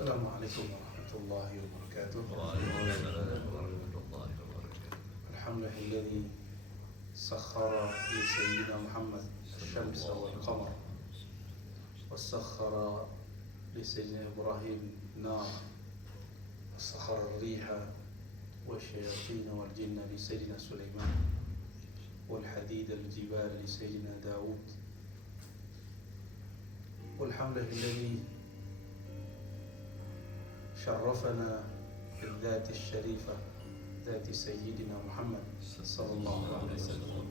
السلام عليكم ورحمة الله وبركاته. وعليكم السلام ورحمة الله وبركاته. الحمد لله الذي سخر لسيدنا محمد الشمس والقمر، وسخر لسيدنا إبراهيم النار، وسخر الريح والشياطين والجن لسيدنا سليمان، والحديد الجبال لسيدنا داود. والحمد لله الذي شرفنا بالذات الشريفة، ذات سيدنا محمد صلى الله عليه وسلم.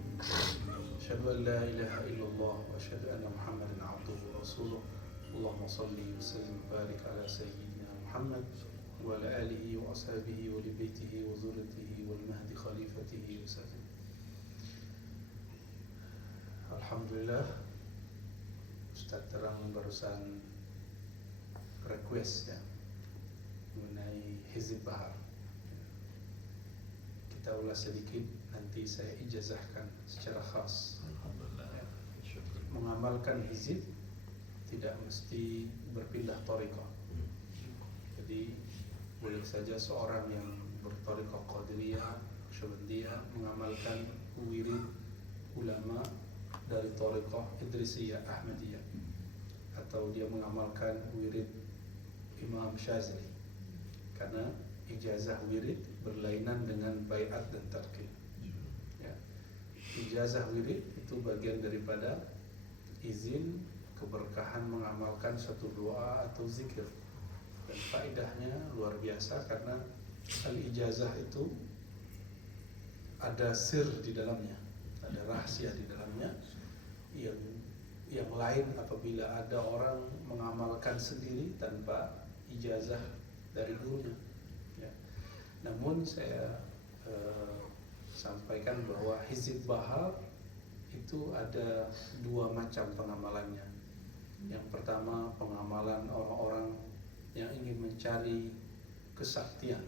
أشهد أن لا إله إلا الله وأشهد أن محمدا عبده ورسوله. اللهم صل وسلم وبارك على سيدنا محمد وعلى آله وأصحابه ولبيته وذريته والمهدي خليفته وسلم. Alhamdulillah, Ustaz Terang barusan request ya mengenai Hizib Bahar. Kita ulas sedikit, nanti saya ijazahkan secara khas. Alhamdulillah. Syukur. Mengamalkan hizib tidak mesti berpindah thariqah. Jadi boleh saja seorang yang berthariqah Qadiriyah, Naqsyabandiyah mengamalkan wirid ulama dari thariqah Idrisiyah, Ahmadiyah, atau dia mengamalkan wirid Imam Syazili, karena ijazah wirid berlainan dengan baiat dan tarqib. Ya. Ijazah wirid itu bagian daripada izin keberkahan mengamalkan suatu doa atau zikir, dan faedahnya luar biasa karena al-ijazah itu ada sir di dalamnya, ada rahasia di dalamnya yang lain apabila ada orang mengamalkan sendiri tanpa ijazah dari gurunya. Ya. Namun saya sampaikan bahwa Hizib Bahar itu ada dua macam pengamalannya. Yang pertama, pengamalan orang-orang yang ingin mencari kesaktian,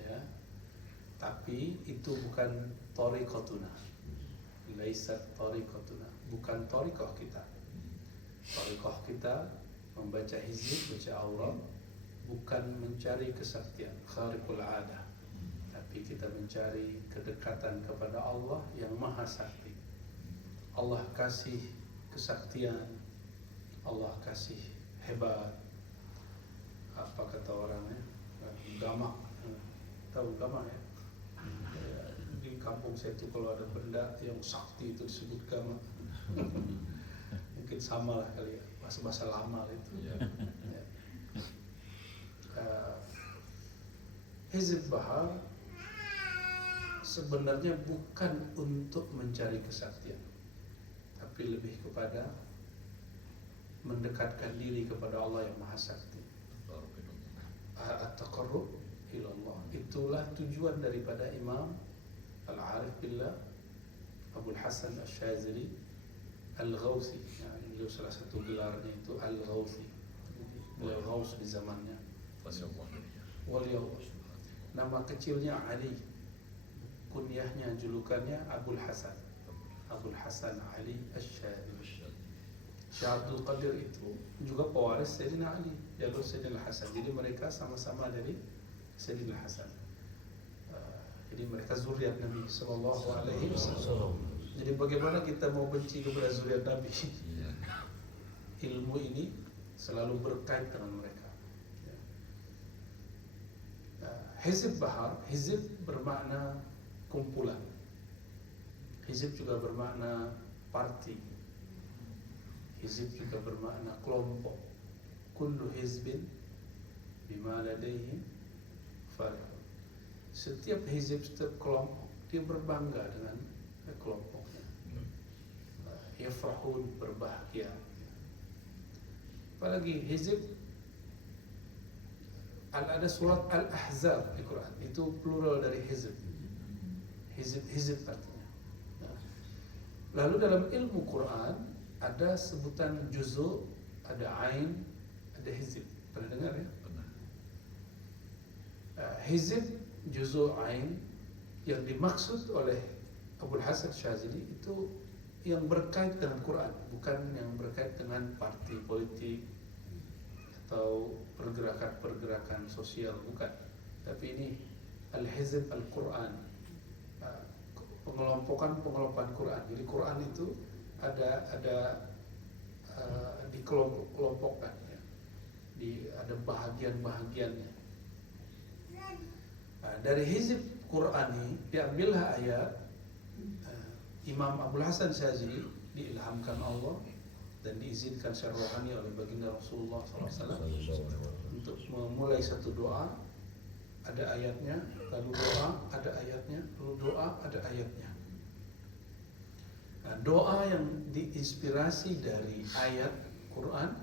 ya, tapi itu bukan thariqatuna, laisat thariqatuna, bukan thariqah kita. Thariqah kita membaca hizib, baca aurat, bukan mencari kesaktian khariqul adah, tapi kita mencari kedekatan kepada Allah yang maha sakti. Allah kasih kesaktian, Allah kasih hebat. Apa kata orangnya? Gamak. Tahu gamak ya? Di kampung saya itu kalau ada benda yang sakti itu disebut gamak. Mungkin sama lah kali ya, bahasa lama itu. Ya. Hizib Bahar sebenarnya bukan untuk mencari kesaktian, tapi lebih kepada mendekatkan diri kepada Allah yang Maha Sakti. At-taqarrub ilallah, itulah tujuan daripada Imam Al-Arif Billah Abul Hasan Asy-Syadzili Al-Ghawsi. Beliau salah satu gelarnya itu Al-Ghawsi. Beliau Ghaus di zamannya. Waliyullah. Nama kecilnya Ali, kunyahnya, julukannya Abul Hasan. Abul Hasan Ali Asy-Syadzili. Syekh Abdul Qadir itu juga pewaris Sayyidina Ali, jalur Sayyidina Hasan. Jadi mereka sama-sama dari Sayyidina Hasan. Jadi mereka zuriat Nabi Sallallahu Alaihi Wasallam. Jadi bagaimana kita mau benci kepada zuriat Nabi? Ilmu ini selalu berkait dengan mereka. Hizib Bahar, hizib bermakna kumpulan. Hizib juga bermakna parti. Hizib juga bermakna kelompok. Kullu hizbin bima ladaihim farihun. Setiap hizib, setiap kelompok, dia berbangga dengan kelompoknya. Yafrahun, berbahagia. Apalagi hizib, ada surat Al-Ahzab di Quran, itu plural dari hizib. Hizib artinya. Lalu dalam ilmu Quran ada sebutan juzu, ada ain, ada hizib. Pernah dengar ya? Pernah. Hizib, juzu, ain yang dimaksud oleh Abul Hasan Syadzili itu yang berkait dengan Quran, bukan yang berkait dengan parti politik atau pergerakan-pergerakan sosial, bukan. Tapi ini al-hizb al-Quran, pengelompokan Quran. Jadi Quran itu ada dikelompokkan ya. Ada bahagian-bahagiannya. Dari hizb Quran ini diambillah ayat Imam Abdul Hasan Syazili, diilhamkan Allah dan diizinkan secara rohani oleh baginda Rasulullah SAW untuk memulai satu doa. Ada ayatnya, lalu doa, ada ayatnya, lalu doa, ada ayatnya. Nah, doa yang diinspirasi dari ayat Quran,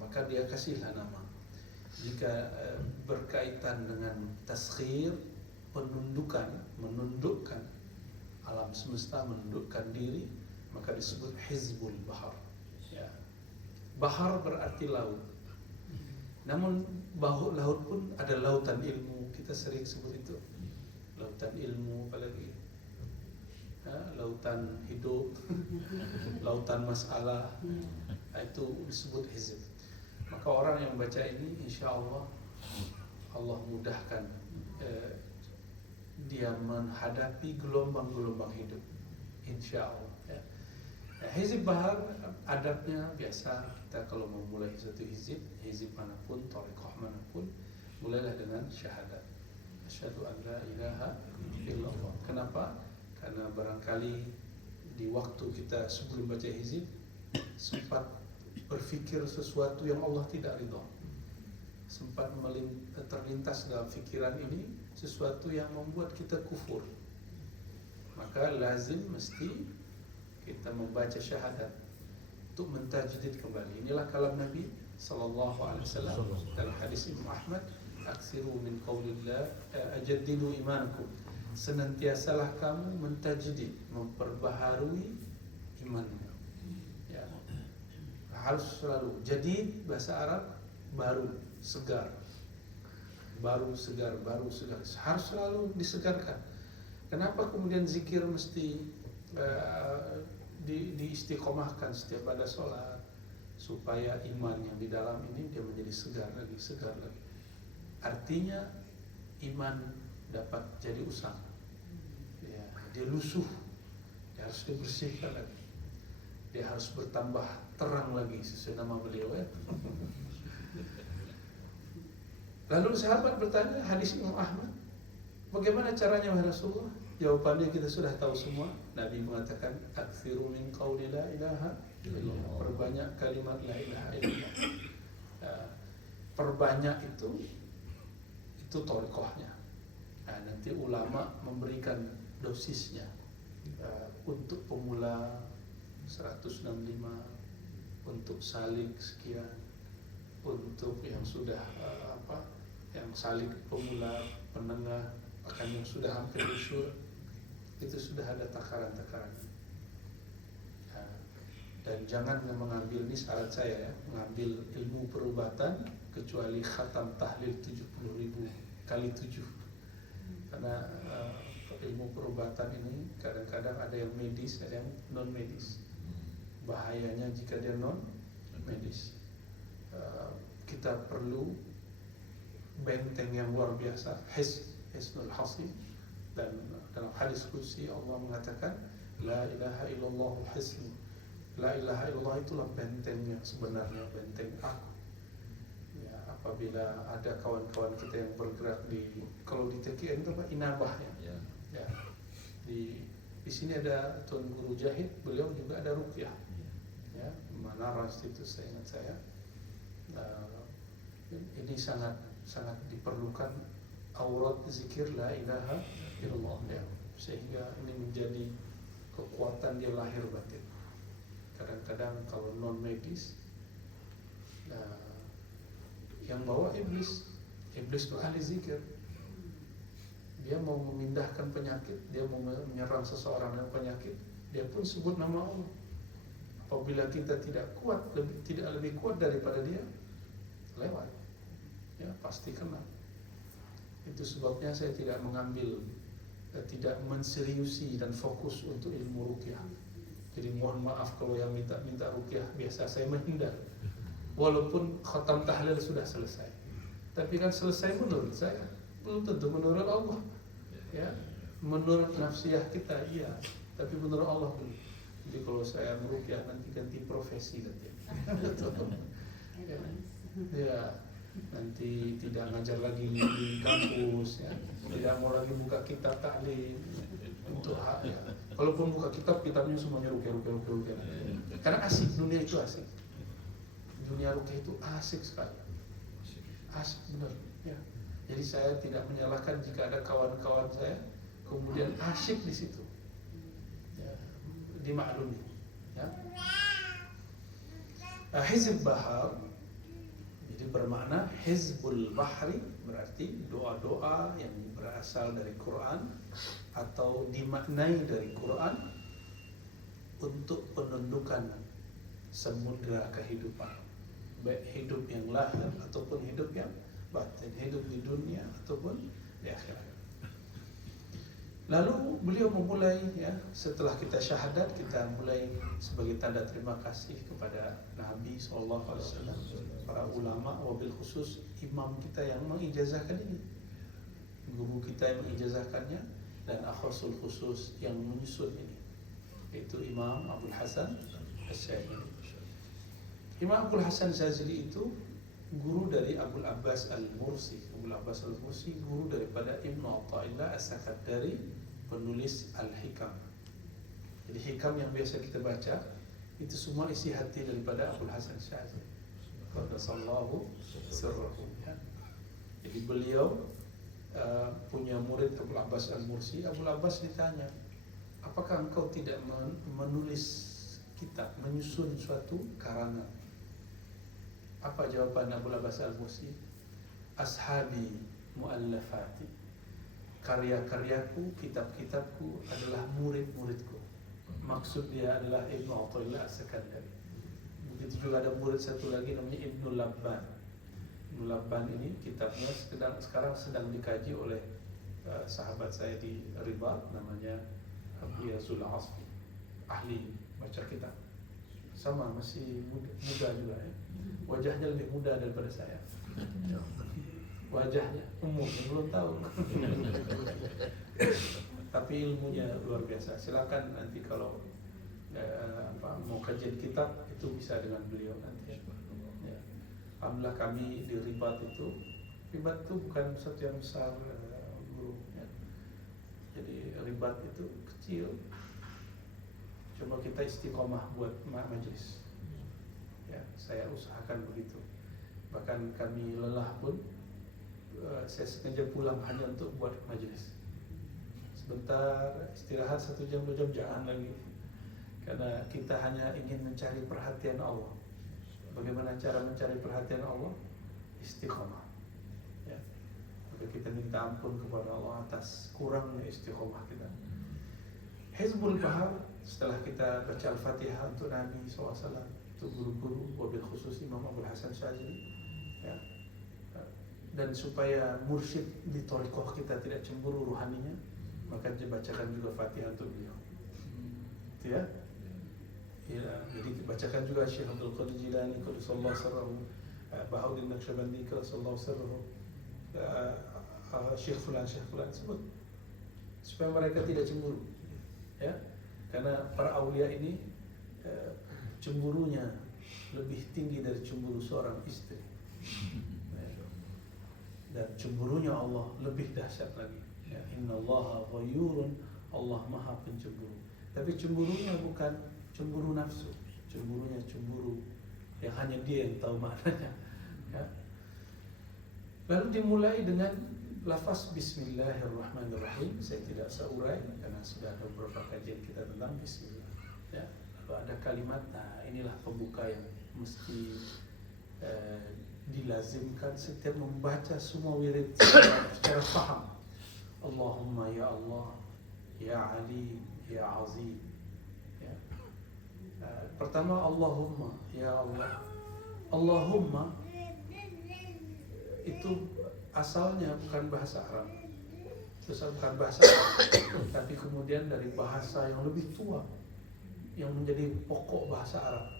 maka dia kasihlah nama. Jika berkaitan dengan taskhir, menundukkan alam semesta, menundukkan diri, maka disebut hizbul bahar. Ya. Bahar berarti laut. Namun laut pun ada lautan ilmu, kita sering sebut itu. Lautan ilmu apalagi. Lautan hidup, lautan masalah, itu disebut hizb. Maka orang yang baca ini, insya Allah mudahkan dia menghadapi gelombang-gelombang hidup, insya Allah. Ya. Nah, hizb bahar adabnya biasa, kita kalau mau mulai satu hizb manapun, thariqah manapun, mulailah dengan syahadat. Asyhadu an la ilaha illallah. Kenapa? Karena barangkali di waktu kita sebelum baca hizb sempat berpikir sesuatu yang Allah tidak ridha, sempat terlintas dalam pikiran ini sesuatu yang membuat kita kufur, maka lazim mesti kita membaca syahadat untuk mentajdid kembali. Inilah kalam Nabi sallallahu alaihi wasallam dalam hadis Imam Ahmad, aksiru min qaulillah ajaddidu imanakum, senantiasalah kamu mentajdid, memperbaharui imanmu. Ya. Harus selalu jadid, bahasa Arab baru, segar. Baru segar, harus selalu disegarkan. Kenapa kemudian zikir mesti diistiqomahkan setiap pada sholat, supaya iman yang di dalam ini dia menjadi segar lagi. Artinya iman dapat jadi usang, ya, dia lusuh, dia harus dibersihkan lagi, dia harus bertambah terang lagi sesuai nama beliau ya. Lalu sahabat bertanya, hadis Imam Ahmad, bagaimana caranya wahai Rasulullah? Jawabannya kita sudah tahu semua. Nabi mengatakan, aksiru min qauli la ilaha illallah, perbanyak kalimat la ilaha illallah. Perbanyak itu thariqahnya. Nah, nanti ulama memberikan dosisnya. Untuk pemula 165, untuk salik sekian, untuk yang sudah yang salik pemula, penengah, bahkan yang sudah hampir usul, itu sudah ada takaran-takarannya. Dan jangan mengambil, ini syarat saya ya, mengambil ilmu perubatan kecuali khatam tahlil 70.000 kali 7. Karena ilmu perubatan ini kadang-kadang ada yang medis, ada yang non medis. Bahayanya jika dia non medis. Kita perlu benteng yang luar biasa, hisnul hasin. Dan dalam hadis qudsi Allah mengatakan, la ilaha illallah hisn. La ilaha illallah itulah benteng yang sebenarnya, benteng aku. Ya, apabila ada kawan-kawan kita yang bergerak kalau di TKN itu apa, inabah ya. Ya. Di sini ada Tuan Guru Jahid, beliau juga ada ruqyah. Ya, Manara Institute, saya ingat saya. Ini sangat diperlukan aurat zikir la ilaha illallah ya, sehingga ini menjadi kekuatan dia lahir batin. Kadang-kadang kalau non medis yang bawa iblis itu ahli zikir, dia mau memindahkan penyakit, dia mau menyerang seseorang dengan penyakit, dia pun sebut nama Allah. Apabila kita tidak lebih kuat daripada dia, lewat ya, pasti kena. Itu sebabnya saya tidak menseriusi dan fokus untuk ilmu ruqyah. Jadi mohon maaf kalau yang minta ruqyah, biasa saya menghindar. Walaupun khatam tahlil sudah selesai, tapi kan selesai menurut saya, belum tentu menurut Allah. Ya, menurut nafsiyah kita iya, tapi menurut Allah belum. Jadi kalau saya meruqyah nanti ganti profesi nanti. Ya, nanti tidak ngajar lagi di kampus, ya, tidak mau lagi buka kitab taklim untuk hak. Ya. Kalaupun buka kitabnya semuanya ruqyah. Karena asik, dunia itu asik. Dunia ruqyah itu asik sekali, asik benar. Ya. Jadi saya tidak menyalahkan jika ada kawan-kawan saya kemudian asyik di situ, ya, dimaklumi. Ya. Hizb Bahar jadi bermakna Hizbul Bahri, berarti doa-doa yang berasal dari Quran atau dimaknai dari Quran untuk penundukan samudra kehidupan, baik hidup yang lahir ataupun hidup yang batin, hidup di dunia ataupun di akhirat. Lalu beliau memulai, ya, setelah kita syahadat, kita mulai sebagai tanda terima kasih kepada Nabi SAW, para ulama, wabil khusus imam kita yang mengijazahkan ini, guru kita yang mengijazahkannya, dan akhasul khusus yang menyusun ini, yaitu Imam Abdul Hasan Asy'ari. Imam Abdul Hasan Asy'ari itu guru dari Abul Abbas Al-Mursi. Abul Abbas Al-Mursi guru daripada Ibnu Athaillah As-Sakandari, penulis Al-Hikam. Jadi hikam yang biasa kita baca itu semua isi hati daripada Abul Hasan Asy'ari. Qaddasallahu sirrahu. Jadi beliau punya murid Abul Abbas Al-Mursi. Abul Abbas ditanya, apakah engkau tidak menulis kitab, menyusun suatu karangan? Apa jawaban Abul Abbas Al-Mursi? Ashabi muallafati, karya-karyaku, kitab-kitabku adalah murid-muridku. Maksud dia adalah Ibnu Athaillah As-Sakandari. Begitu juga ada murid satu lagi namanya Ibnu Labban. Ibnu Labban ini kitabnya sekarang sedang dikaji oleh sahabat saya di Ribat, namanya Abu Yazul Asfi, ahli baca kitab. Sama, masih muda juga, ya. Wajahnya lebih muda daripada saya. Wajahnya, umurnya belum tahu. Tapi ilmunya luar biasa. Silakan nanti kalau mau kajian kitab itu bisa dengan beliau nanti. Ya. Alhamdulillah kami di Ribat itu bukan satu yang besar, guru. Ya. Jadi Ribat itu kecil. Coba kita istiqomah buat majelis. Ya, saya usahakan begitu. Bahkan kami lelah pun, saya sengaja pulang hanya untuk buat majelis. Sebentar istirahat 1 jam 2 jam, jangan lagi. Karena kita hanya ingin mencari perhatian Allah. Bagaimana cara mencari perhatian Allah? Istiqomah. Ya. Maka kita minta ampun kepada Allah atas kurangnya istiqomah kita. Hizbul Bahar, setelah kita baca Al-Fatihah untuk Nabi SAW, itu guru-guru, wabil khusus Imam Abdul Hasan Asy'ari, ya. Dan supaya mursyid di thariqah kita tidak cemburu ruhaninya, maka dibacakan juga Fatihah untuk beliau. Itu ya. Ya, jadi dibacakan juga Syekh Abdul Qadir Jilani qaddasallahu sirrahu, Bahauddin Naqsyabandi qaddasallahu sirrahu, Syekh fulan sebut supaya mereka tidak cemburu. Ya. Karena para aulia ini cemburunya lebih tinggi dari cemburu seorang istri. Dan cemburunya Allah lebih dahsyat lagi. Ya, innallaha ghayurun, Allah maha pencemburu. Tapi cemburunya bukan cemburu nafsu, cemburunya cemburu yang hanya dia yang tahu maknanya. Ya. Lalu dimulai dengan lafaz Bismillahirrahmanirrahim. Saya tidak seurai karena sudah ada beberapa kajian kita tentang Bismillah. Ya. Lalu ada kalimat, nah inilah pembuka yang mesti dilazimkan setiap membaca semua wirid secara paham. Allahumma ya Allah, ya Ali, ya Azim. Ya. Pertama Allahumma, ya Allah. Allahumma itu asalnya bukan bahasa Arab, bukan bahasa Arab, tapi kemudian dari bahasa yang lebih tua, yang menjadi pokok bahasa Arab.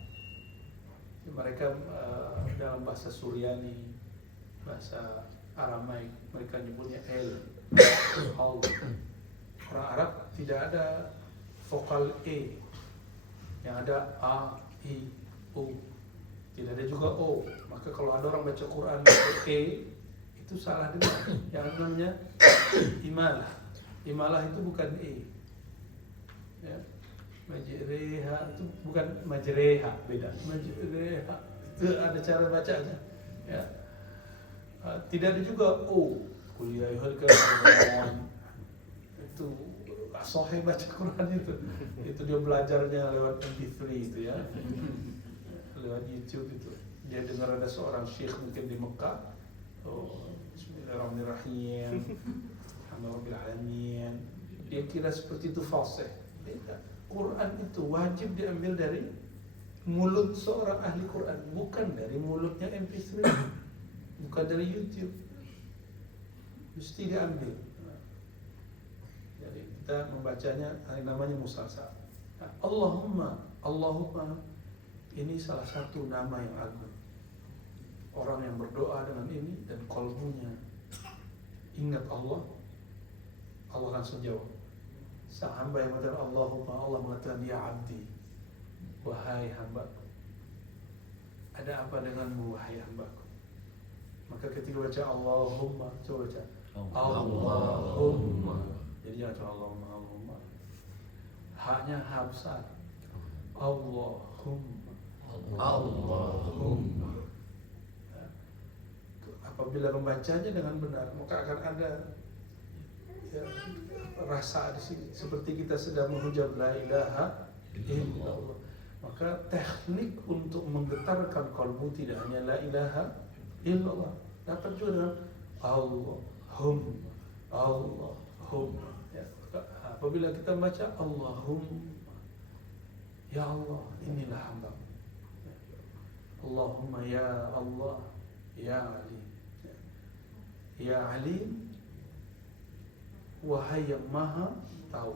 Mereka dalam bahasa Suryani, bahasa Aramaik, mereka nyebutnya el. Orang Arab tidak ada vokal e, yang ada a, i, u, tidak ada juga o. Maka kalau ada orang baca Quran e, itu salah dengar. Yang namanya imalah. Imalah itu bukan e. Ya. Majreha itu bukan majreha, beda. Majreha itu ada cara bacanya. Ya. Tidak ada juga o. Kuliah kalian itu sahih baca Quran itu dia belajarnya lewat MP3 itu ya, lewat YouTube itu. Dia dengar ada seorang syekh mungkin di Mekah, Bismillahirrahmanirrahim, Alhamdulillah alamin. Dia kira seperti itu fasih. Quran itu wajib diambil dari mulut seorang ahli Quran, bukan dari mulutnya MP3, bukan dari YouTube. Mesti diambil. Jadi kita membacanya namanya musalsal. Allahumma ini salah satu nama yang agung. Orang yang berdoa dengan ini dan qalbunya ingat Allah langsung jawab. Sang hamba yang mengatakan Allahumma, Allah mengatakan ya abdi, wahai hambaku. Ada apa denganmu wahai hambaku? Maka ketika baca Allahumma, coba baca Allahumma. Jadi jangan cuma Allahumma. Haknya ha besar. Allahumma. Apabila membacanya dengan benar, maka akan ada ya, rasa di sini seperti kita sedang mengucap la ilaha illallah. Maka teknik untuk menggetarkan kalbu tidak hanya la ilaha illallah, dapat juga dengan Allahumma. Ya, apabila kita baca Allahumma, ya Allah, inilah hamba. Allahumma ya Allah, ya Alim. Ya Alim, wahai yang maha tahu.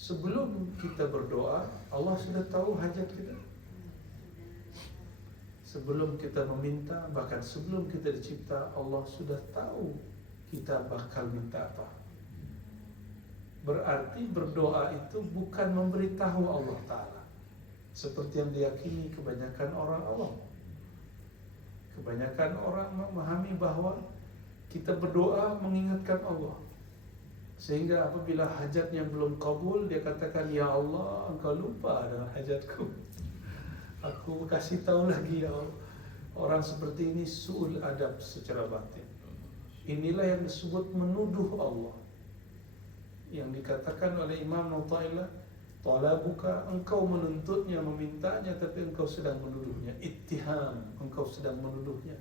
Sebelum kita berdoa, Allah sudah tahu hajat kita. Sebelum kita meminta, bahkan sebelum kita dicipta, Allah sudah tahu kita bakal minta apa. Berarti berdoa itu bukan memberitahu Allah Ta'ala, seperti yang diyakini kebanyakan orang awam. Kebanyakan orang memahami bahwa kita berdoa mengingatkan Allah, sehingga apabila hajatnya belum kabul, dia katakan, ya Allah, engkau lupa dengan hajatku, aku kasih tahu lagi ya Allah. Orang seperti ini su'ul adab secara batin. Inilah yang disebut menuduh Allah, yang dikatakan oleh Imam Nawawi, talabuka, engkau menuntutnya, memintanya, tapi engkau sedang menuduhnya. Ittiham, engkau sedang menuduhnya.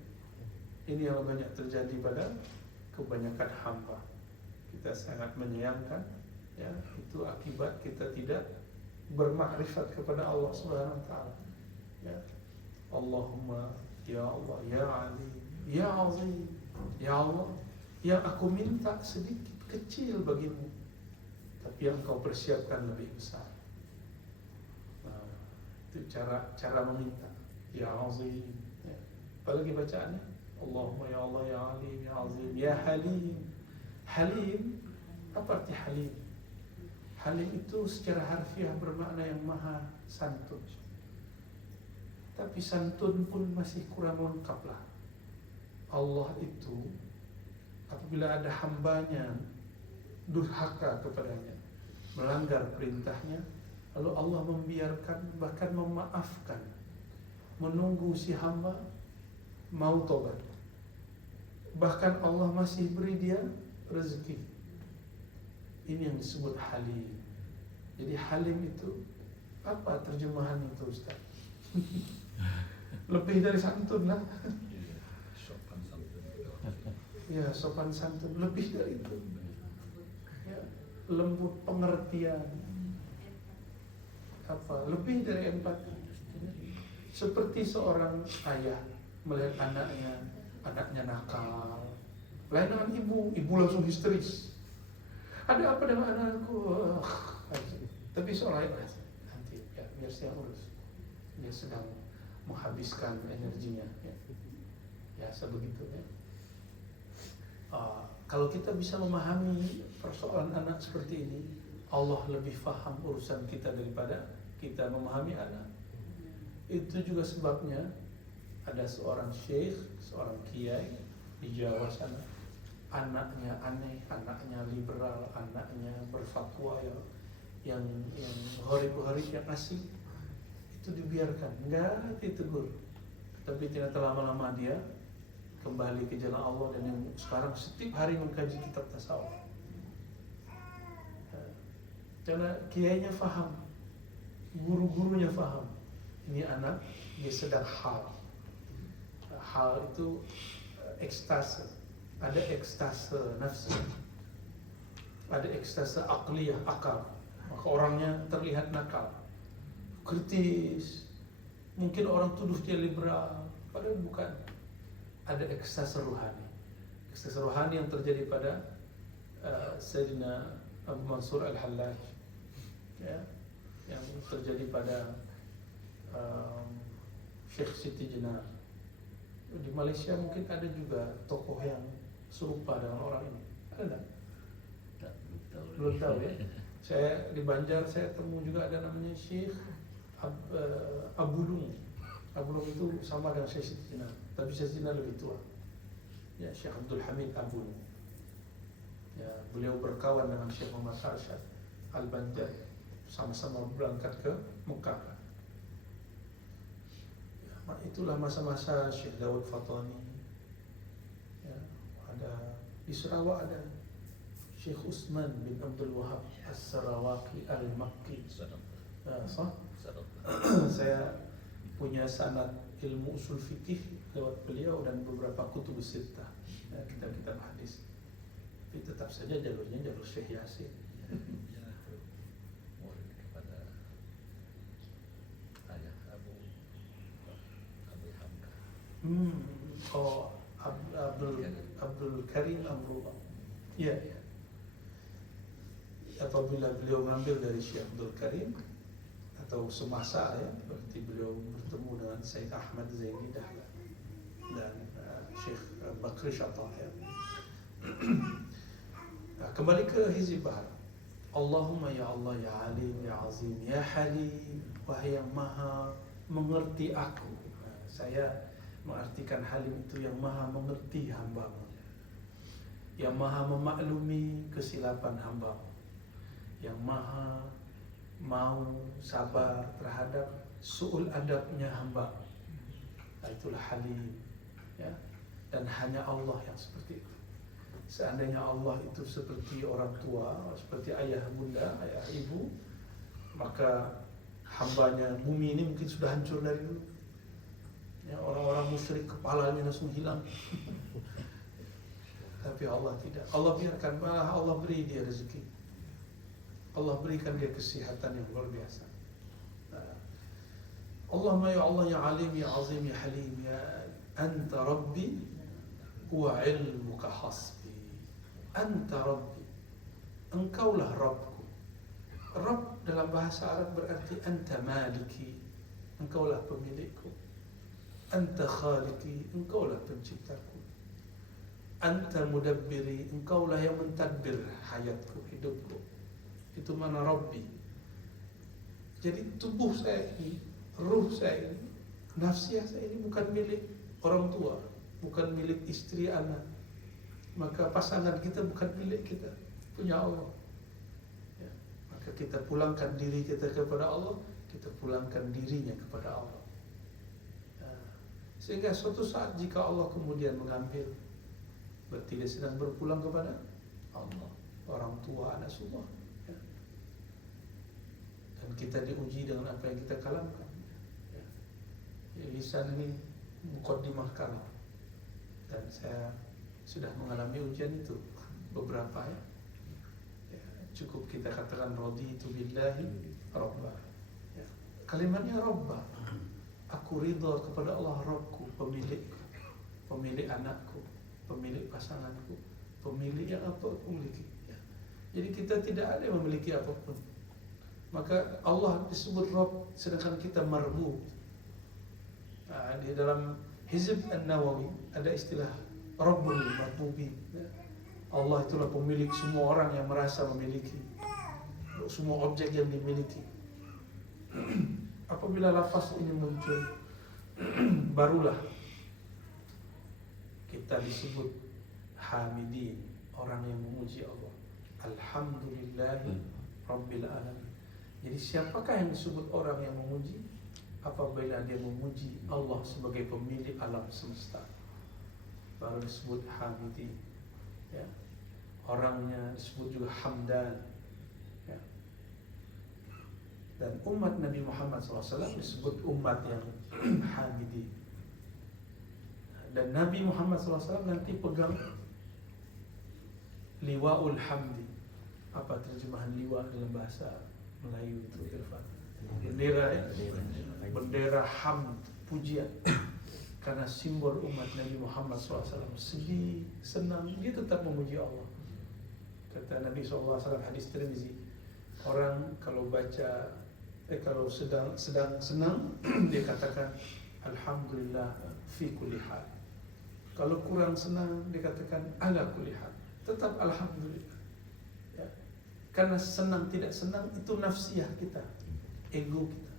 Ini yang banyak terjadi pada kebanyakan hamba. Kita sangat menyayangkan, ya, itu akibat kita tidak bermakrifat kepada Allah Subhanahu wa taala. Ya. Allahumma ya Allah, ya Ali, ya Azim, ya Allah, yang aku minta sedikit kecil bagimu, tapi yang kau persiapkan lebih besar. Nah, itu cara meminta. Ya Azim. Ya. Apalagi bacaannya Allahumma ya Allah, ya Alim, ya Azim, ya Halim. Halim, apa arti Halim? Halim itu secara harfiah bermakna yang maha santun. Tapi santun pun masih kurang lengkap lah. Allah itu apabila ada hambanya durhaka kepadanya, melanggar perintahnya, lalu Allah membiarkan, bahkan memaafkan, menunggu si hamba mau tobat. Bahkan Allah masih beri dia rezeki. Ini yang disebut halim. Jadi halim itu apa terjemahan itu, Ustaz? Lebih dari santun lah. Sopan santun. Ya, sopan santun, lebih dari itu. Ya, lembut pengertian. Apa? Lebih dari empati. Seperti seorang ayah melihat anaknya nakal. Lain dengan ibu langsung histeris. Ada apa dengan anakku? Tapi seorang ayah nanti ya biar saya urus. Dia sedang menghabiskan energinya, ya. Ya sebegitu ya. Kalau kita bisa memahami persoalan anak seperti ini, Allah lebih paham urusan kita daripada kita memahami anak. Itu juga sebabnya ada seorang syekh, seorang kiai di Jawa sana, anaknya aneh, anaknya liberal, anaknya berfatwa yang horib-horib yang asing, itu dibiarkan, enggak ditegur. Tapi ternyata lama-lama dia kembali ke jalan Allah dan yang sekarang setiap hari mengkaji kitab tasawuf. Karena kiainya faham, guru-gurunya faham, ini anak dia sedang hal itu ekstase, ada ekstase nafsu, ada ekstase akliyah, akal, maka orangnya terlihat nakal, kritis, mungkin orang tuduh dia liberal, padahal bukan. Ada ekstase rohani yang terjadi pada Sayyidina Abu Mansur Al-Hallaj, ya, yang terjadi pada Syekh Siti Jenar. Di Malaysia mungkin ada juga tokoh yang serupa dengan orang ini. Ada enggak? Belum tahu ya. Saya di Banjar saya temu juga ada namanya Syekh Abulung. Abulung itu sama dengan Syekh Siti Jenar, tapi Syekh Siti Jenar lebih tua. Ya, Syekh Abdul Hamid Abulung. Ya, beliau berkawan dengan Syekh Muhammad Arsyad Al-Banjar, sama-sama berangkat ke Mekah. Ya, itulah masa-masa Syekh Dawud Fatani. Ya, ada di Sarawak ada Syekh Utsman bin Abdul Wahab As-Sarawaki Al-Makki. Saya punya sanad ilmu usul fikih lewat beliau dan beberapa kutub sittah, ya, kitab-kitab hadis. Tapi tetap saja jalurnya jalur Syekh Yasin. Ya, itu murid kepada ayah Abu Hamka. Abdul Karim Amrullah. Iya, ya. Apabila beliau mengambil dari Syekh Abdul Karim atau semasa, ya, berarti beliau bertemu dengan Sayyid Ahmad Zaini Dahlan dan Syekh Bakri Syatah, ya. Nah, kembali ke Hizib Bahar. Allahumma ya Allah ya Alim ya Azim ya Halim, wahai yang maha mengerti aku. Nah, saya mengartikan Halim itu yang maha mengerti hamba-Mu, yang maha memaklumi kesilapan hamba-Mu, yang maha mau sabar terhadap su'ul adabnya hamba. Nah, itulah Halim, ya. Dan hanya Allah yang seperti itu. Seandainya Allah itu seperti orang tua, seperti ayah bunda, ayah ibu, maka hambanya bumi ini mungkin sudah hancur dari dulu. Ya, orang-orang musyrik kepalanya langsung hilang. Tapi Allah tidak. Allah biarkan, malah Allah beri dia rezeki. Allah berikan dia kesehatan yang luar biasa. Allahumma ya Allah ya Alim ya Azim ya Halim ya Anta Rabbi wa ilmuka hasbi. Anta Rabbi, engkaulah Rabbku. Rabb dalam bahasa Arab berarti Anta Maliki, engkaulah pemilikku. Anta Khaliki, engkaulah penciptaku. Anta Mudabbiri, engkaulah yang mentadbir hayatku, hidupku. Itu mana Rabbi. Jadi tubuh saya ini, ruh saya ini, nafsiyah saya ini bukan milik orang tua, bukan milik istri anak. Maka pasangan kita bukan milik kita, punya Allah, ya. Maka kita pulangkan diri kita kepada Allah, kita pulangkan dirinya kepada Allah, ya. Sehingga suatu saat jika Allah kemudian mengambil, berarti dia sedang berpulang kepada Allah. Orang tua anak semua, ya. Dan kita diuji dengan apa yang kita kalamkan, ya. Lisan ini muqaddimah kalam, dan saya sudah mengalami ujian itu beberapa, ya. Ya, cukup kita katakan raditu billahi Rabbah, ya. Kalimatnya Rabbah, aku ridha kepada Allah Rabbku, pemilikku, pemilik anakku, pemilik pasanganku, pemilik yang apa aku miliki, ya. Jadi kita tidak ada yang memiliki apapun. Maka Allah disebut Rabb, sedangkan kita marbub, Di dalam Hizb An-Nawawi ada istilah Rabbul Marbubin. Allah itulah pemilik semua orang yang merasa memiliki, semua objek yang dimiliki. Apabila lafaz ini muncul, barulah kita disebut hamidin, orang yang memuji Allah. Alhamdulillahi Rabbil Alamin. Jadi siapakah yang disebut orang yang memuji? Apabila dia memuji Allah sebagai pemilik alam semesta, baru disebut hamidin. Ya. Orangnya disebut juga hamdan. Ya. Dan umat Nabi Muhammad SAW disebut umat yang hamidin. Dan Nabi Muhammad SAW nanti pegang liwaul hamdi. Apa terjemahan liwa dalam bahasa Melayu itu, Irfan? Bendera, ya? Bendera hamd, pujian. Karena simbol umat Nabi Muhammad SAW sedih, senang, dia tetap memuji Allah. Kata Nabi SAW hadis Tirmizi, orang kalau baca, kalau sedang senang, dia katakan Alhamdulillah fi kulli hal. Kalau kurang senang, dia katakan ala kulli hal. Tetap Alhamdulillah. Ya. Karena senang tidak senang itu nafsiyah kita, ego kita.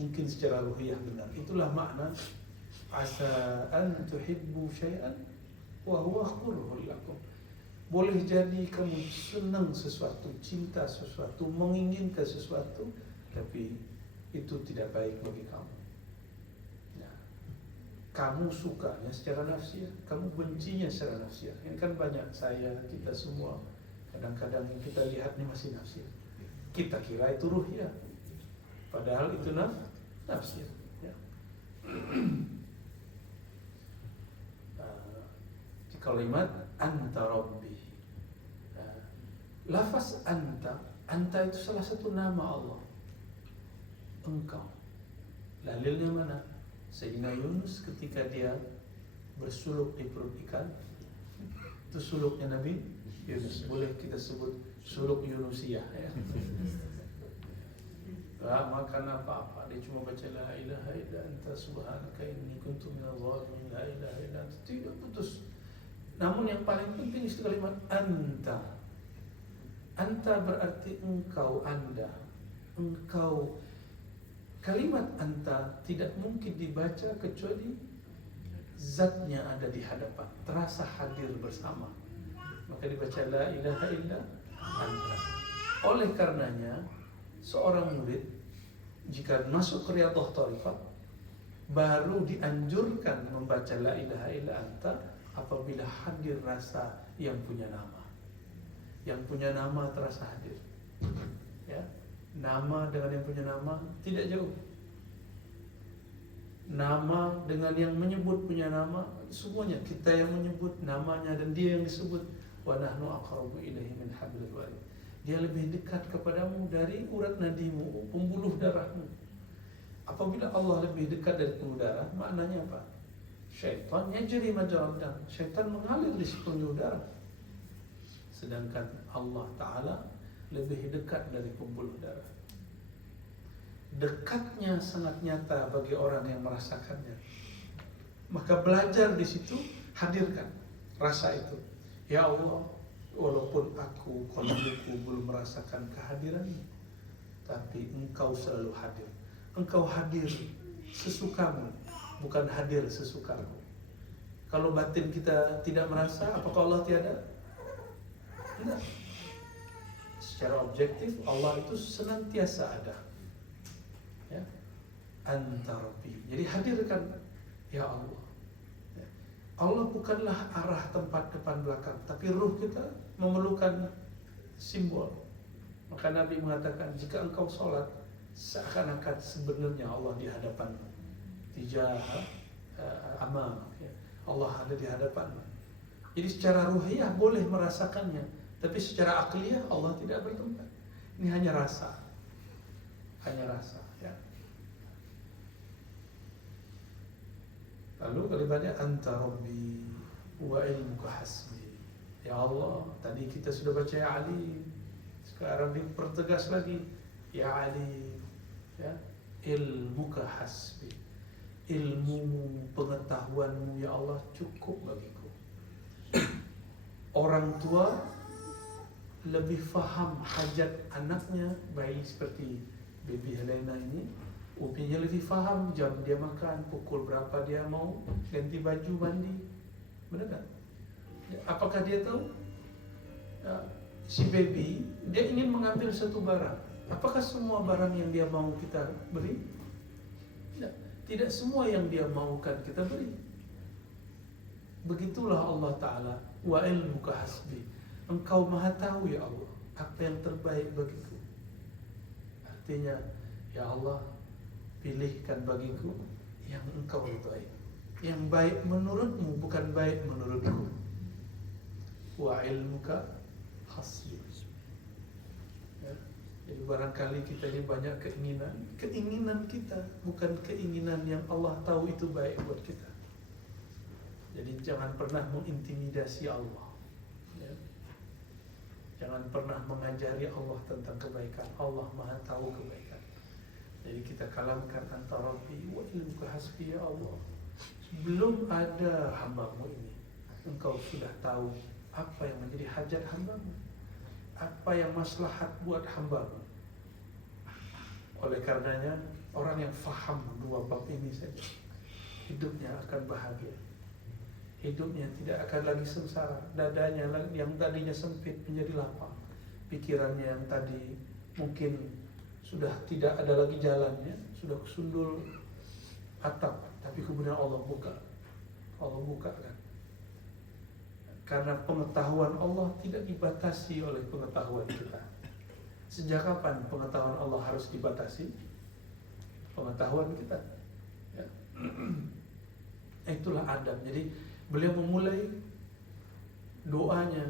Mungkin secara ruhiyah benar. Itulah makna asa an tuhibbu syai'an wa huwa khairul lakum. Boleh jadi kamu senang sesuatu, cinta sesuatu, menginginkan sesuatu, tapi itu tidak baik bagi kamu. Nah, kamu sukanya secara nafsiyah, kamu bencinya secara nafsiyah. Ini kan banyak saya, kita semua kadang-kadang yang kita lihat ini masih nafsiyah. Kita kira itu ruhiyah, padahal itu nafsiyah. Ya. Kalimat anta rabbi. Lafaz anta itu salah satu nama Allah. Engkau. Dalilnya mana? Sayyidina Yunus ketika dia bersuluk di perut ikan, itu suluknya Nabi Yunus. Boleh kita sebut suluk Yunusiyah, ya. Makan apa-apa, dia cuma baca la ilaha illa anta subhanaka inni kuntu minadh dhalimin, la ilaha illa anta, tidak putus. Namun yang paling penting itu kalimat anta. Anta berarti engkau, anda, engkau. Kalimat anta tidak mungkin dibaca kecuali zatnya ada di hadapan, terasa hadir bersama. Maka dibaca la ilaha illa anta. Oleh karenanya seorang murid jika masuk ke Riyadhah Thariqah baru dianjurkan membaca la ilaha illa anta apabila hadir rasa yang punya nama. Yang punya nama terasa hadir. Ya. Nama dengan yang punya nama tidak jauh. Nama dengan yang menyebut punya nama, semuanya kita yang menyebut namanya dan dia yang disebut. Wa nahnu aqrabu ilaihi min hablil warid. Dia lebih dekat kepadamu dari urat nadimu, pembuluh darahmu. Apabila Allah lebih dekat dari pembuluh darah, maknanya apa? Syaitan yajri majrad dam. Syaitan mengalir di pembuluh darah. Sedangkan Allah Ta'ala lebih dekat dari pembuluh darah. Dekatnya sangat nyata bagi orang yang merasakannya. Maka belajar di situ, hadirkan rasa itu. Ya Allah, walaupun aku, qalbuku belum merasakan kehadiranmu, tapi Engkau selalu hadir. Engkau hadir sesukamu, bukan hadir sesukamu. Kalau batin kita tidak merasa, apakah Allah tiada? Tidak. Secara objektif Allah itu senantiasa ada. Ya. Anta Rabbi. Jadi hadirkan ya Allah. Ya. Allah bukanlah arah tempat depan belakang, tapi ruh kita memerlukan simbol. Maka Nabi mengatakan jika engkau sholat seakan-akan sebenarnya Allah di hadapanmu. Tijah amam. Ya. Allah ada di hadapanmu. Jadi secara ruhiyah boleh merasakannya, tapi secara akliyah Allah tidak bertempat. Ini hanya rasa. Hanya rasa, ya. Lalu kalimatnya anta rabbi wa ilmuka hasbi. Ya Allah, tadi kita sudah baca ya alim. Sekarang dipertegas lagi ya alim. Ya, ilmuka hasbi. ilmumu, pengetahuanmu ya Allah cukup bagiku. Orang tua lebih faham hajat anaknya, bayi seperti baby Helena ini, upinya lebih faham jam dia makan, pukul berapa dia mau ganti baju mandi, benar kan? Apakah dia tahu? Si baby dia ingin mengambil satu barang, apakah semua barang yang dia mau kita beri? Tidak, tidak semua yang dia maukan kita beri. Begitulah Allah Ta'ala, wa ilmuka hasbi, engkau maha tahu ya Allah apa yang terbaik bagiku. Artinya, ya Allah, pilihkan bagiku yang engkau ridhai, yang baik menurutmu, bukan baik menurutku. Wa ilmuka hasbi. Ya. Jadi barangkali kita ini banyak keinginan kita, bukan keinginan yang Allah tahu itu baik buat kita. Jadi jangan pernah mengintimidasi Allah, ya. Jangan pernah mengajari Allah tentang kebaikan. Allah maha tahu kebaikan. Jadi kita kalamkan antara Rabbi wa ilmuka hasbi ya Allah. Belum ada hambamu ini, engkau sudah tahu apa yang menjadi hajat hambamu, apa yang maslahat buat hambamu. Oleh karenanya, orang yang faham dua bab ini saja, hidupnya akan bahagia. Hidupnya tidak akan lagi sengsara. Dadanya yang tadinya sempit menjadi lapang. Pikirannya yang tadi mungkin sudah tidak ada lagi jalannya, sudah kesundul atap, tapi kemudian Allah buka. Allah buka kan. Karena pengetahuan Allah tidak dibatasi oleh pengetahuan kita. Sejak kapan pengetahuan Allah harus dibatasi? Pengetahuan kita, ya. Itulah adab. Jadi beliau memulai doanya,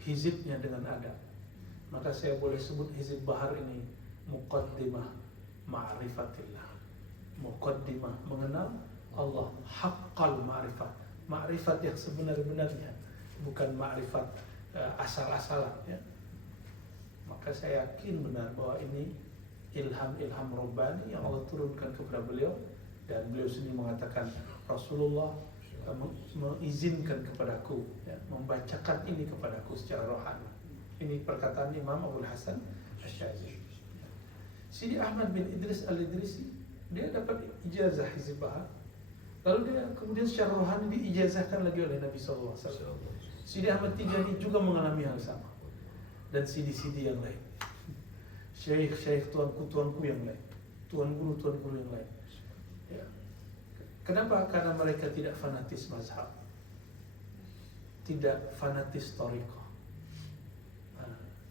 hizibnya dengan adab. Maka saya boleh sebut hizib bahar ini muqaddimah ma'rifatillah. Muqaddimah mengenal Allah, haqqal ma'rifat, ma'rifat yang sebenar-benarnya, bukan ma'rifat asal-asalan, ya. Maka saya yakin benar bahwa ini ilham Rabbani yang Allah turunkan kepada beliau, dan beliau sendiri mengatakan Rasulullah mengizinkan kepadaku, ya, membacakan ini kepadaku secara rohani. Ini perkataan Imam Abul Hasan Asy-Syadzili. Sidi Ahmad bin Idris Al-Idrisi, dia dapat ijazah hizib bahar, lalu dia kemudian secara rohani diijazahkan lagi oleh Nabi SAW. Sidi Ahmad Tijani juga mengalami hal sama, dan sidi-sidi yang lain, syekh-syekh tuanku yang lain, tuan guru yang lain, ya. Kenapa? Karena mereka tidak fanatis mazhab, tidak fanatis thariqah.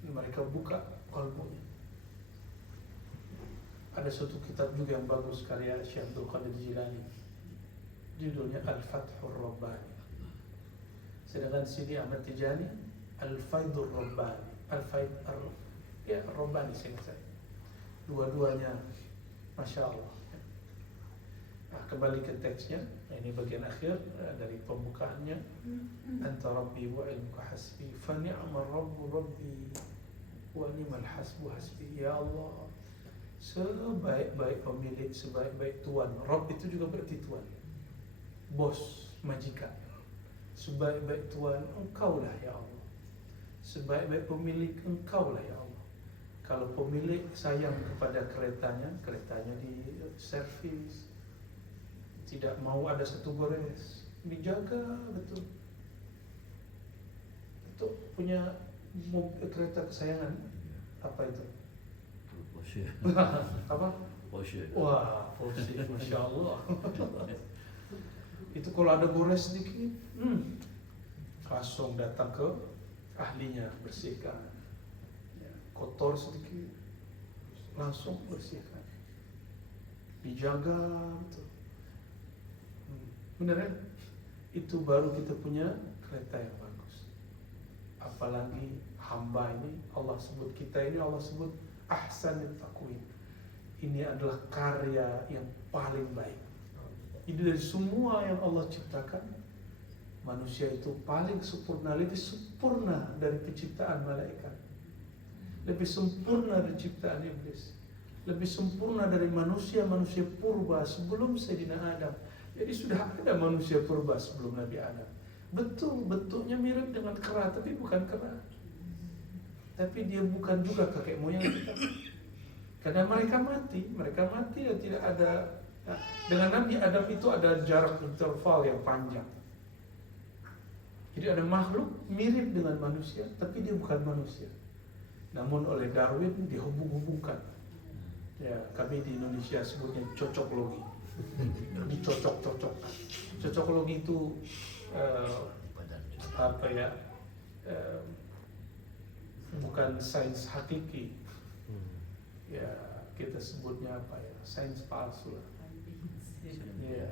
Mereka buka qalbunya. Ada suatu kitab juga yang bagus karya Syekh Abdul Qadir Jilani, judulnya Al-Fathur Rabbani. Sedangkan Sidi Ahmad Tijani Al-Faidur Rabbani, Rabbani saya. Dua-duanya Masya Allah. Nah, kembali ke teksnya. Ini bagian akhir dari pembukaannya. Anta Rabbi wa ilmuka hasbi, fa ni'mal Rabbu Rabbi wa ni'mal hasbu hasbi. Ya Allah, sebaik-baik pemilik, sebaik-baik tuan. Rabb itu juga berarti tuan, bos, majikan. Sebaik-baik tuan engkaulah ya Allah, sebaik-baik pemilik engkaulah ya Allah. Kalau pemilik sayang kepada keretanya di servis, tidak mau ada satu gores, dijaga betul. Itu punya kereta kesayangan, apa itu? Porsche. Apa? Porsche. Wah, Porsche, Masya Allah. Itu kalau ada gores sedikit, langsung datang ke ahlinya, bersihkan. Ya, kotor sedikit, langsung bersihkan. Dijaga betul. Benar ya? Itu baru kita punya kereta yang bagus. Apalagi hamba ini, Allah sebut kita ini, Allah sebut ahsanit taqwim. Ini adalah karya yang paling baik. Ini dari semua yang Allah ciptakan, manusia itu paling sempurna, lebih sempurna dari penciptaan malaikat, lebih sempurna dari ciptaan iblis, lebih sempurna dari manusia purba sebelum Sayyidina Adam. Jadi sudah ada manusia purba sebelum Nabi Adam. Betul, bentuknya mirip dengan kera, tapi bukan kera. Tapi dia bukan juga kakek moyang kita. Karena mereka mati dan tidak ada. Nah, dengan Nabi Adam itu ada jarak interval yang panjang. Jadi ada makhluk mirip dengan manusia, tapi dia bukan manusia. Namun oleh Darwin dihubung-hubungkan. Ya, kami di Indonesia sebutnya cocoklogi. Dicocok-cocokkan. Cocoklogi itu bukan sains hakiki. Ya, kita sebutnya apa ya? Sains palsu lah. Ya.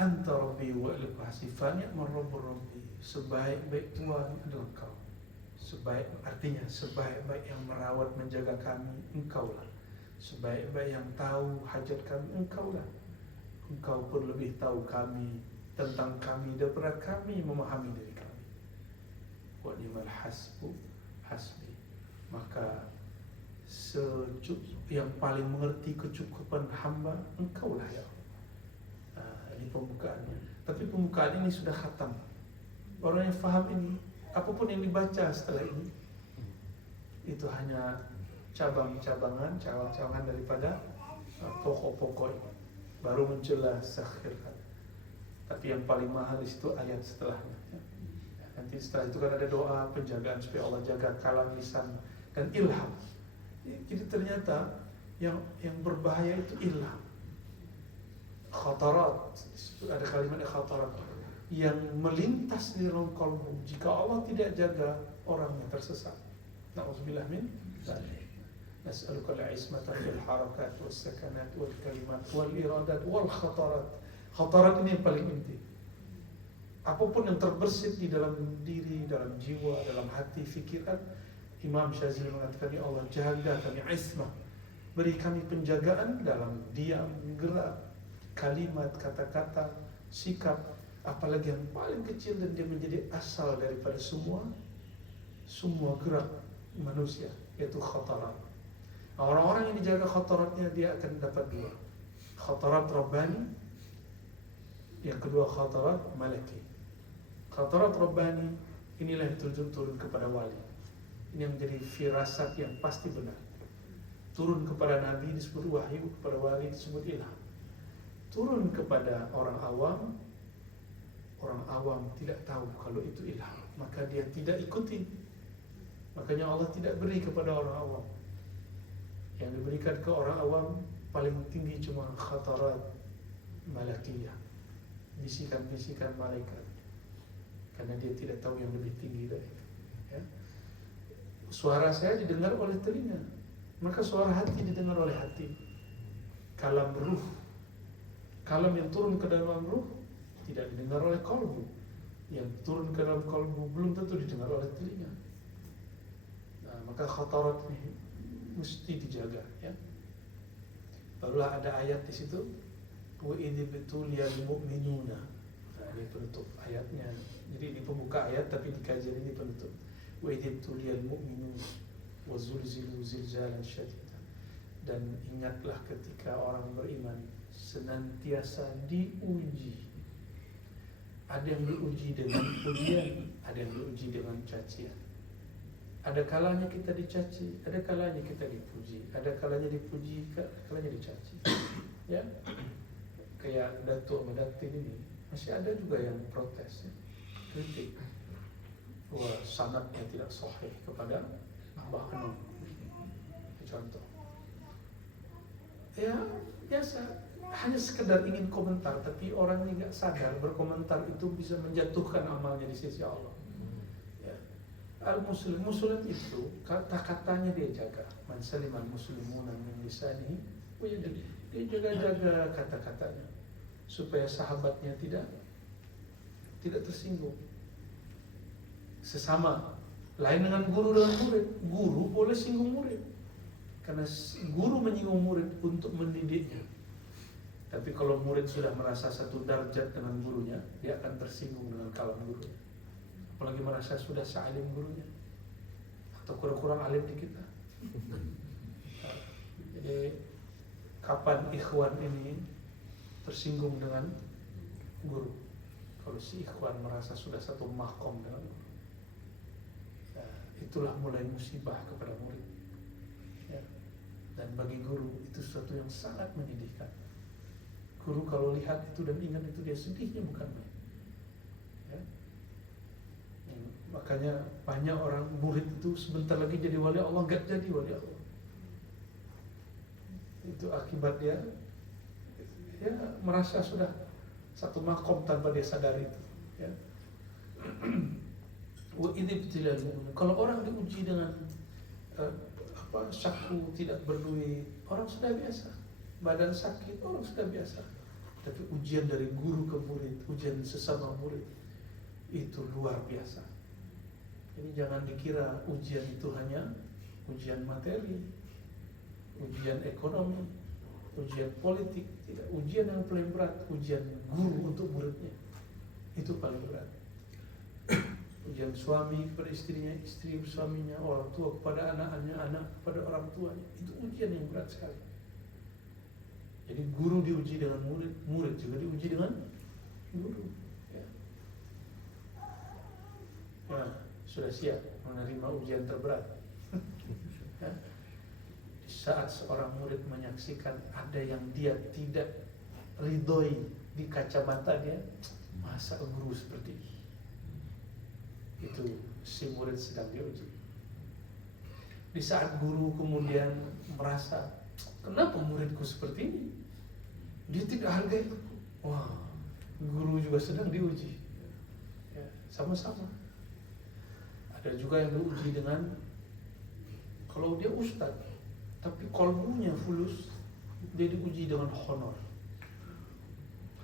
Anta Rabbi wa ilaihi sifatnya marrabbur Rabbi. Sebaik-baik Tuhan adalah Engkau. Artinya sebaik-baik yang merawat menjaga kami Engkaulah. Sebaik-baik yang tahu hajat kami Engkaulah. Engkau pun lebih tahu kami tentang kami daripada kami memahami diri kami. Wa ni'mal hasbi. Maka yang paling mengerti kecukupan hamba Engkaulah ya Allah. Ini pembukaannya. Tapi pembukaan ini sudah khatam. Orang yang faham ini, apapun yang dibaca setelah ini, itu hanya cabang-cabangan daripada pokok-pokok ini. Baru muncullah sakhirkan. Tapi yang paling mahal itu ayat setelahnya. Nanti setelah itu kan ada doa penjagaan supaya Allah jaga kalam lisan dan ilham. Jadi ternyata yang berbahaya itu ilham. Khatarat, ada kalimat khatarat yang melintas di dalam kalbu. Jika Allah tidak jaga, orangnya tersesat. Na'udzubillah min dzalik. Nas'aluka al-ismata fil harakat was sakanat wal kalimat wal iradat wal khatarat. Khatarat ini yang paling inti. Apapun yang terbersit di dalam diri, dalam jiwa, dalam hati, fikiran, Imam Syazili mengatakan, ya Allah jaga kami ismah, beri kami penjagaan dalam diam, gerak, kalimat, kata-kata, sikap, apalagi yang paling kecil dan dia menjadi asal daripada semua gerak manusia, yaitu khatarat. Nah, orang-orang yang dijaga khataratnya dia akan dapat dua, khatarat Rabbani, yang kedua khatarat Malaki. Khatarat Rabbani inilah yang turun kepada wali. Ini yang menjadi firasat yang pasti benar. Turun kepada Nabi disebut wahyu, kepada wali disebut ilham. Turun kepada orang awam tidak tahu kalau itu ilham, maka dia tidak ikuti. Makanya Allah tidak beri kepada orang awam. Yang diberikan ke orang awam paling tinggi cuma khatarat malakiyah, bisikan-bisikan malaikat, karena dia tidak tahu yang lebih tinggi dari itu. Ya. Suara saya didengar oleh telinga, maka suara hati didengar oleh hati. Kalam ruh, kalam yang turun ke dalam ruh tidak didengar oleh kalbu. Yang turun ke dalam kalbu belum tentu didengar oleh telinga. Nah, maka khatarat ini mesti dijaga, ya. Barulah ada ayat di situ, wa idh bituliyal mu'minuna. Nah, ini penutup ayatnya. Jadi ini pembuka ayat tapi di kajian ini penutup. Wa idh bituliyal mu'minuna wa zulzilu zilzalan syadidan. Dan ingatlah ketika orang beriman senantiasa diuji. Ada yang diuji dengan pujian, ada yang diuji dengan cacian. Ada kalanya kita dicaci, ada kalanya kita dipuji, ada kalanya dipuji, ada kalanya dicaci. Ya, kayak Datuk Medatin ini masih ada juga yang protes, ya, kritik bahwa sanadnya tidak sahih kepada Mbah Enung. Contoh, ya biasa. Hanya sekedar ingin komentar, tapi orang ini nggak sadar berkomentar itu bisa menjatuhkan amalnya di sisi Allah. Ya. Muslim itu kata-katanya dia jaga. Man salimal muslimuna min lisanihi wa yadihi. Dia jaga kata-katanya supaya sahabatnya tidak tersinggung. Sesama, lain dengan guru dengan murid. Guru boleh singgung murid, karena guru menyinggung murid untuk mendidiknya. Tapi kalau murid sudah merasa satu darjat dengan gurunya, dia akan tersinggung dengan kalam gurunya. Apalagi merasa sudah sealim gurunya, atau kurang-kurang alim di kita. Jadi kapan ikhwan ini tersinggung dengan guru? Kalau si ikhwan merasa sudah satu makom dengan guru, ya, itulah mulai musibah kepada murid. Ya. Dan bagi guru itu sesuatu yang sangat menyedihkan. Guru kalau lihat itu dan ingat itu, dia sedihnya bukan main. Ya. Makanya banyak orang murid itu sebentar lagi jadi wali Allah, nggak jadi wali Allah. Itu akibat dia merasa sudah satu makom tanpa dia sadari itu. Ya. Kalau orang diuji dengan syaku, tidak berduit, orang sudah biasa. Badan sakit, orang sudah biasa. Tapi ujian dari guru ke murid, ujian sesama murid, itu luar biasa. Jadi jangan dikira ujian itu hanya ujian materi, ujian ekonomi, ujian politik. Tidak, ujian yang paling berat, ujian guru untuk muridnya, itu paling berat. Ujian suami kepada istrinya, istri suaminya, orang tua kepada anaknya, anak kepada orang tuanya, itu ujian yang berat sekali. Jadi guru diuji dengan murid, murid juga diuji dengan guru. Ya. Nah, sudah siap menerima ujian terberat. Ya. Saat seorang murid menyaksikan ada yang dia tidak ridhoi di kacamata dia, masa guru seperti ini, itu si murid sedang diuji. Di saat guru kemudian merasa, kenapa muridku seperti ini, dia tidak hargai itu, wah, guru juga sedang diuji. Ya, sama-sama. Ada juga yang diuji dengan, kalau dia ustadz tapi kolbunya fulus, dia diuji dengan honor.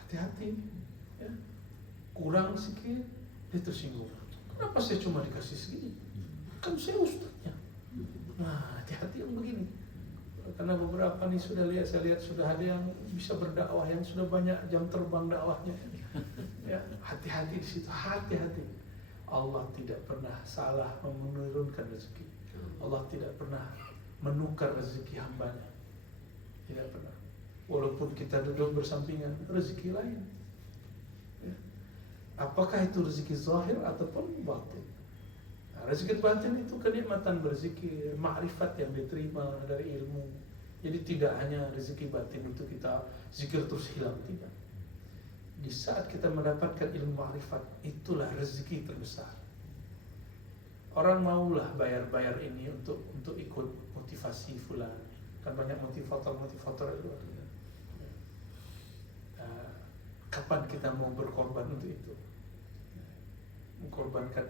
Hati-hati, ya. Kurang sedikit dia tersinggung. Kenapa saya cuma dikasih segini? Kan saya ustadznya. Nah, hati-hati yang begini. Karena beberapa nih saya lihat sudah ada yang bisa berdakwah, yang sudah banyak jam terbang dakwahnya. Ya, hati-hati di situ, hati-hati. Allah tidak pernah salah menurunkan rezeki. Allah tidak pernah menukar rezeki hambanya, tidak pernah. Walaupun kita duduk bersampingan, rezeki lain. Ya. Apakah itu rezeki zahir ataupun batin? Nah, rezeki batin itu kenikmatan berzikir, ma'rifat yang diterima dari ilmu. Jadi tidak hanya rezeki batin itu kita zikir terus hilang, tidak. Di saat kita mendapatkan ilmu ma'rifat, itulah rezeki terbesar. Orang maulah bayar ini untuk ikut motivasi fulan. Kan banyak motivator itu. Kapan kita mau berkorban untuk itu? Mengkorbankan,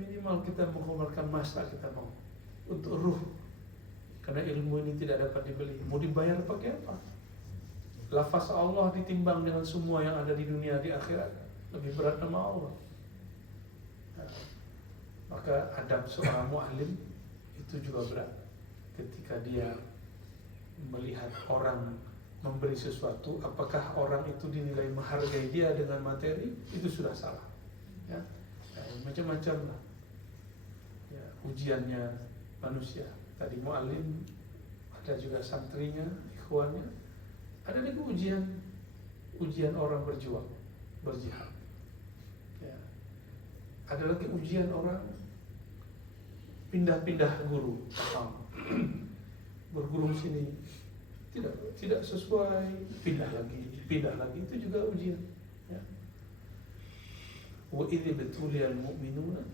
minimal kita mengorbankan masa kita mau untuk ruh. Karena ilmu ini tidak dapat dibeli. Mau dibayar pakai apa? Lafaz Allah ditimbang dengan semua yang ada di dunia di akhirat, lebih berat nama Allah. Maka adab seorang mu'alim itu juga berat. Ketika dia melihat orang memberi sesuatu, apakah orang itu dinilai menghargai dia dengan materi, itu sudah salah. Ya, macam-macam lah. Ya, ujiannya manusia. Tadi mu'alim, ada juga santrinya, ikhwannya. Ada lagi ujian orang berjuang, berjihad. Ya. Ada lagi ujian orang pindah-pindah guru, berguru sini tidak sesuai, pindah lagi, itu juga ujian. Ya. Wa idh ibtuliyal mu'minuna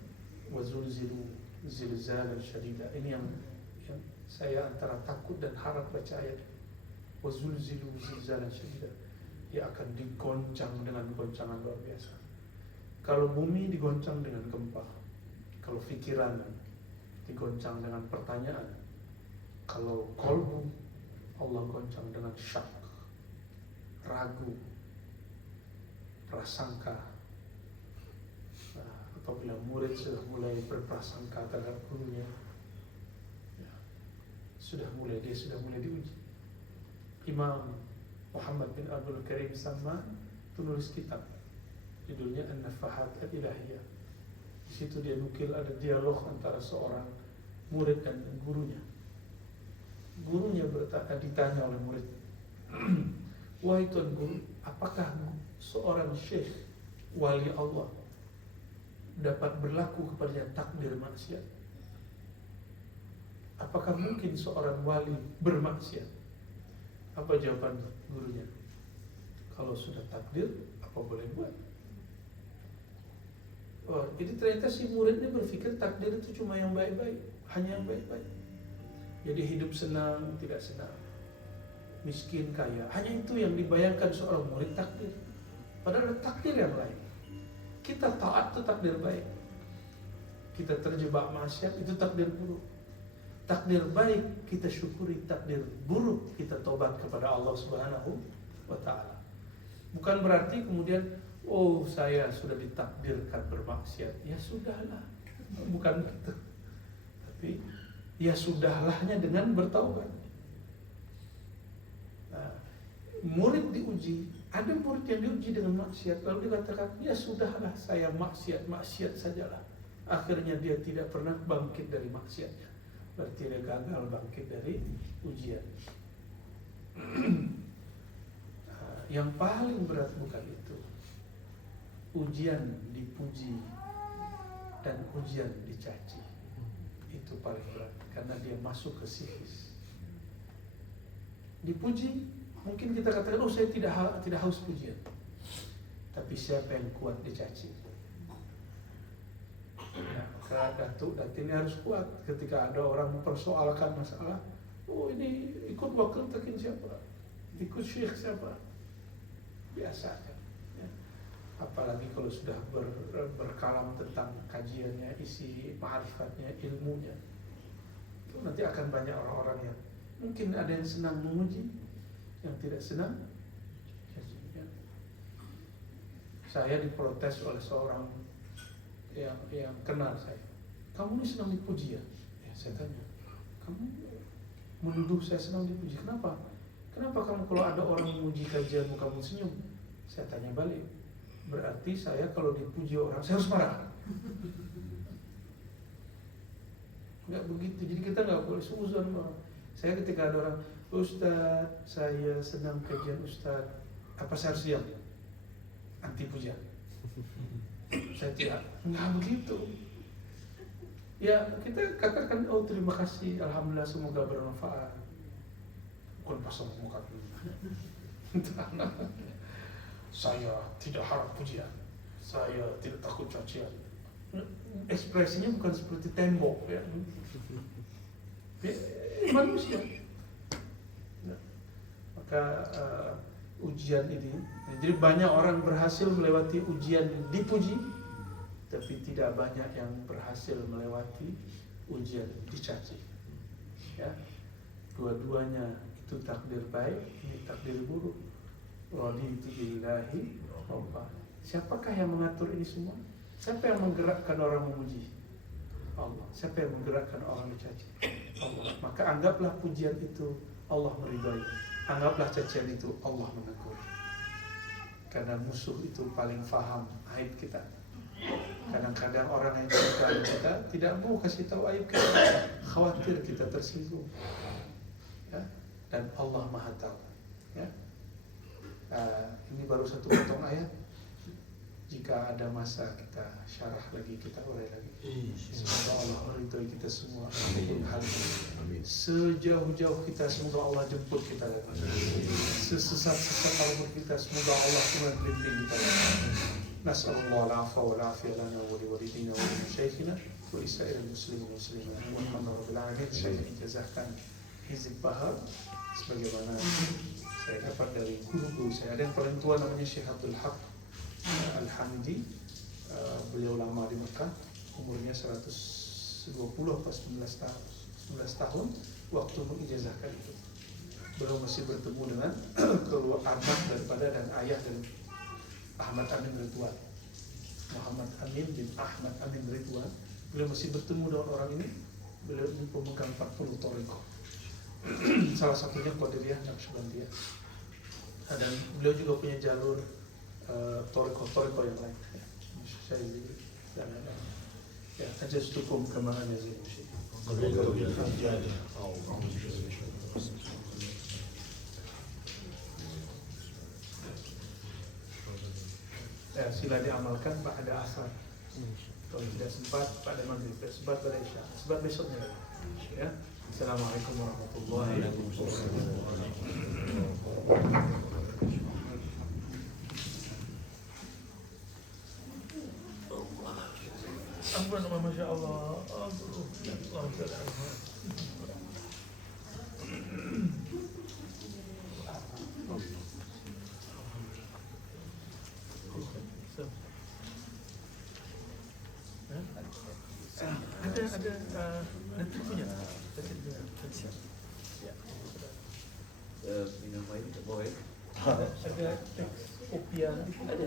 wa zulzilu zilzalan syadida. Ini yang saya antara takut dan harap baca ayat. Wa zulzilu zilzalan syadida. Dia akan digoncang dengan goncangan luar biasa. Kalau bumi digoncang dengan gempa, kalau pikiran digoncang dengan pertanyaan, kalau kolbu Allah goncang dengan syak, ragu, prasangka. Nah, apabila murid sudah mulai berprasangka terhadap gurunya, ya, dia sudah mulai diuji. Imam Muhammad bin Abdul Karim Salman menulis kitab judulnya An-Nafahat Al-Ilahiyah. Di situ dia nukil ada dialog antara seorang murid dan gurunya. Gurunya ditanya oleh murid, wahai tuan guru, apakah seorang syekh wali Allah dapat berlaku kepadanya takdir maksiat? Apakah mungkin seorang wali bermaksiat? Apa jawaban gurunya? Kalau sudah takdir, apa boleh buat? Oh, jadi ternyata si muridnya berpikir takdir itu cuma yang baik-baik, hanya yang baik-baik. Jadi hidup senang, tidak senang, miskin, kaya, hanya itu yang dibayangkan seorang murid takdir. Padahal ada takdir yang lain. Kita taat itu takdir baik, kita terjebak maksiat itu takdir buruk. Takdir baik kita syukuri, takdir buruk kita tobat kepada Allah Subhanahu wa Ta'ala. Bukan berarti kemudian, oh saya sudah ditakdirkan bermaksiat, ya sudahlah, bukan gitu. Tapi ya sudahlahnya dengan bertaubat. Nah, murid diuji, ada murid yang diuji dengan maksiat, lalu dikatakan, ya sudahlah saya maksiat sajalah. Akhirnya dia tidak pernah bangkit dari maksiatnya. Berarti dia gagal bangkit dari ujian. Yang paling berat bukan itu. Ujian dipuji dan ujian dicaci. Itu paling berat karena dia masuk ke psikis. Dipuji, mungkin kita katakan, oh saya tidak haus pujian. Tapi siapa yang kuat dicaci? Ya, maka datuk ini harus kuat ketika ada orang mempersoalkan masalah. Oh ini ikut wakil takin siapa? Ikut syekh siapa? Biasa kan. Ya. Apalagi kalau sudah berkalam tentang kajiannya, isi ma'rifatnya, ilmunya, itu nanti akan banyak orang-orang yang mungkin ada yang senang memuji, yang tidak senang. Ya. Saya diprotes oleh seorang yang kenal saya. Kamu ini senang dipuji ya? Ya saya tanya, kamu menuduh saya senang dipuji, kenapa? Kenapa kamu kalau ada orang memuji kajianmu kamu senyum? Saya tanya balik, berarti saya kalau dipuji orang saya harus marah? Enggak begitu, jadi kita nggak boleh seuzon. Saya ketika ada orang, Ustaz saya senang kajian Ustaz, apa saya harus diam? Anti pujian? Saya tidak, enggak begitu. Ya kita katakan, oh terima kasih, alhamdulillah semoga bermanfaat. Bukan pasang muka dulu. Saya tidak harap pujian, saya tidak takut cacian. Ekspresinya bukan seperti tembok ya. Manusia. Maka ujian ini, jadi banyak orang berhasil melewati ujian dipuji, tapi tidak banyak yang berhasil melewati ujian dicaci. Ya, dua-duanya itu takdir baik, ini takdir buruk. Raditu billahi rabba. Siapakah yang mengatur ini semua? Siapa yang menggerakkan orang memuji? Allah. Siapa yang menggerakkan orang dicaci? Allah. Maka anggaplah pujian itu Allah meridai. Anggaplah cacian itu Allah menegur. Karena musuh itu paling faham aib kita. Kadang-kadang orang yang cinta kita tidak mau kasih tahu aib kita, khawatir kita tersinggung. Ya? Dan Allah Maha Tahu. Ya? Ini baru satu potong ayat. Jika ada masa kita syarah lagi, kita urai lagi. Semoga Allah meridai kita semua. Amin. Sejauh-jauh kita semoga Allah jemput kita lagi. Sesesat-sesat kalbur kita semoga Allah Tuhan bimbing kita. Nas'alullah al-'afwa wal 'afiyah lana wa liwalidina wa limasyayikhina wa lisa'iril muslimin wal muslimat. Walhamdulillah rabbil alamin. Saya ijazahkan Hizib Bahar sebagaimana saya dapat dari guru-guru saya. Ada yang paling tua namanya Syekh Abdul Haq Al-Hamidi, beliau lama di Mekah, umurnya 120 atau 19 tahun waktu mengijazahkan itu. Beliau masih bertemu dengan keluarga anak daripada dan ayah dari Ahmad Amin Ridwan, Muhammad Amin bin Ahmad Amin Ridwan. Beliau masih bertemu dengan orang ini. Beliau pemegang 40 thariqah. Salah satunya Qadiriyah Naqsyabandiyah. Dan beliau juga punya jalur thariqah yang lain. Saya dan ya, ajastukum kama ana zaidu. Ya, sila diamalkan pada asar. Kalau tidak sempat pada maghrib, tidak sempat pada isya, sempat besoknya. Ya. Assalamualaikum warahmatullahi wabarakatuh. Ampun, masya Allah. Ada nanti punya. Minum air ke bawah ya. Ada teks kopian. Ada.